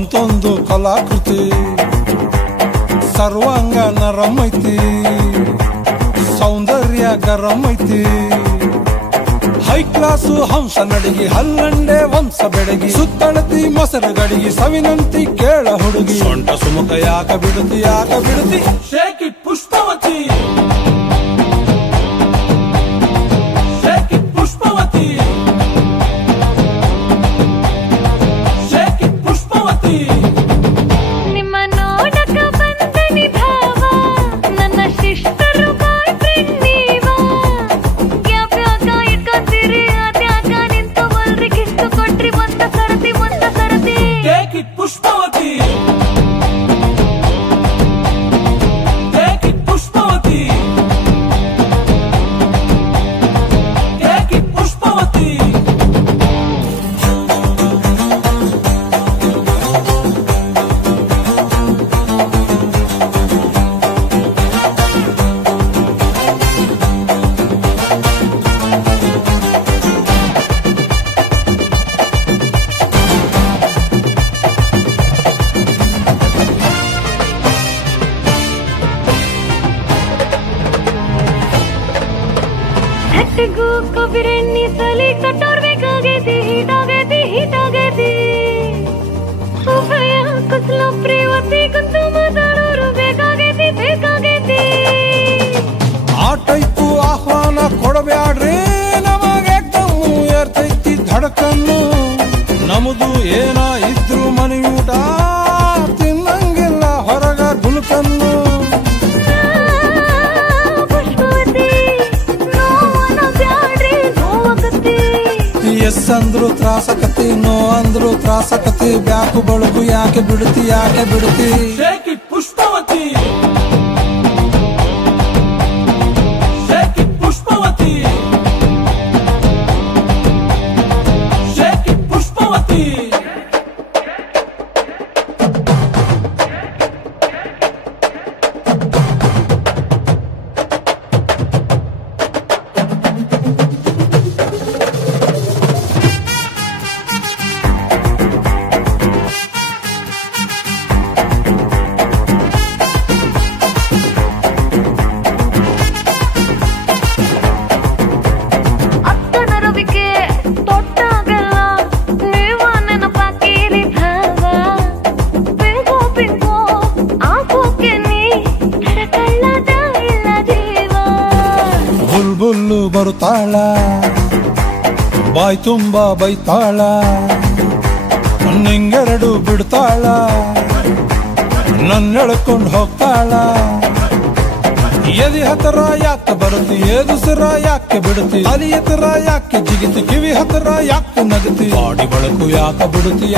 ಬಂತೊಂದು ಕಲಾಕೃತಿ ಸರ್ವಾಂಗ ನರಮೈತಿ ಸೌಂದರ್ಯ ಗರಮೈತಿ high class ಹಂಸ ನಡಿಗೆ ಹಲ್ಲಂಡೆ ವಂಶ ಬೆಡಗಿ ಸುತ್ತಳತಿ ಮೊಸರು ಗಡಿಗೆ ಸವಿನಂತಿ ಕೇಳ ಹುಡುಗಿ ಸೊಂಟ ಸುಮುಖ ಯಾಕ ಬಿಡುತ್ತಿ ಶೇಕಿ ಪುಷ್ಪವತಿ ಪುಷ್ಪವತಿ ನಿಮ್ಮ ನೋಡಕ ಬಂದನಿ ಭಾವ ನನ್ನ ಶಿಷ್ಟರು ಬಾಯ್ ಫ್ರೆಂಡ್ ನೀವ ಯಾವ್ಯಾಕ ಇಟ್ಕೊಂತೀರಿ ಅದ್ಯಾಕ ನಿಂತು ಬಲ್ರಿ ಕಿಸ್ತು ಕೊಟ್ರಿ ಒಂದ ಸರತಿ ಪುಷ್ಪವತಿ ಪುಷ್ಪವತಿ ಹಟ್ಟಿಗೂ ಕೊಬ್ಬಿರೆಣ್ಣಿ ಸಲಿ ಕಟ್ಟೋರ್ಬೇಕಾಗೈತಿ ಹೀಟಾಗೈತಿ ಉಭಯ ಕುಸಲ ಪ್ರೇವತಿ ಕುಂತು ಮಾತಾಡೋರು ಬೇಕಾಗೈತಿ ಆ ಟೈಪು ಆಹ್ವಾನ ಕೊಡಬ್ಯಾಡ್ರಿ ನಮಗೆ ಕಮ್ಮು ಏರ್ತೈತಿ ಧಡಕನ್ನು ನಮ್ದು ಏನ ಇದ್ರು ಮನೆಯೂಟ ತಿನ್ನಂಗಿಲ್ಲ ಹೊರಗ ಗುಲ್ಕನ್ನು ಎಸ್ ಅಂದ್ರು ತ್ರಾಸಕತಿ ನೋ ಅಂದ್ರು ತ್ರಾಸಕತಿ ಬ್ಯಾಕು ಬಳಗು ಯಾಕೆ ಬಿಡುತ್ತಿ ಶೇಕಿ ಪುಷ್ಪವತಿ ಬುಲ್ಬುಲ್ಲು ಬರುತ್ತಾಳ ಬಾಯ್ ತುಂಬಾ ಬೈತಾಳ ನಿಂಗೆರಡು ಬಿಡ್ತಾಳ ನನ್ನೆಳ್ಕೊಂಡು ಹೋಗ್ತಾಳ ಎದಿ ಹತ್ರ ಯಾಕೆ ಬರುತ್ತಿ ಏದುಸಿರ ಯಾಕೆ ಬಿಡುತ್ತಿ ಅಲಿ ಎತ್ತರ ಯಾಕೆ ಜಿಗಿತಿ ಕಿವಿ ಹತ್ರ ಯಾಕೆ ನಗತಿ ಬಾಡಿ ಬಳಕು ಯಾಕೆ ಬಿಡುತ್ತಿ